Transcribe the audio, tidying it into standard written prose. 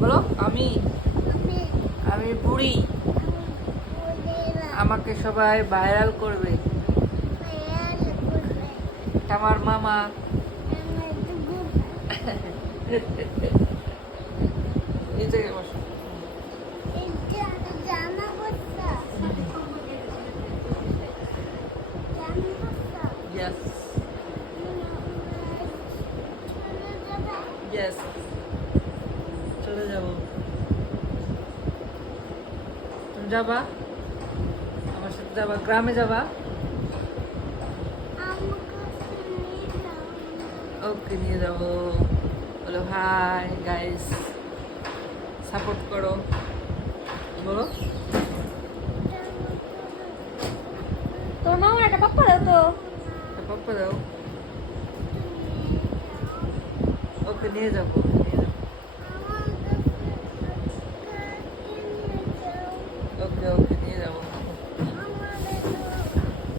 বলো আমি আমি বুড়ি, আমাকে সবাই ভাইরাল করবে। এটা আমার মামা। এই জায়গায় বসো। Yes. Yes. চলে যাবো। তুমি যাবা? আমার সাথে যাবা? গ্রামে যাবা? ওকে, নিয়ে যাবো। বলো হাই গাইস, সাপোর্ট করো। বলো তোর মামা একটা পাপ্পা দাও তো। পাপ্পা দাও। ওকে, নিয়ে যাবো। ওকে ওকে, নিয়ে যাবো।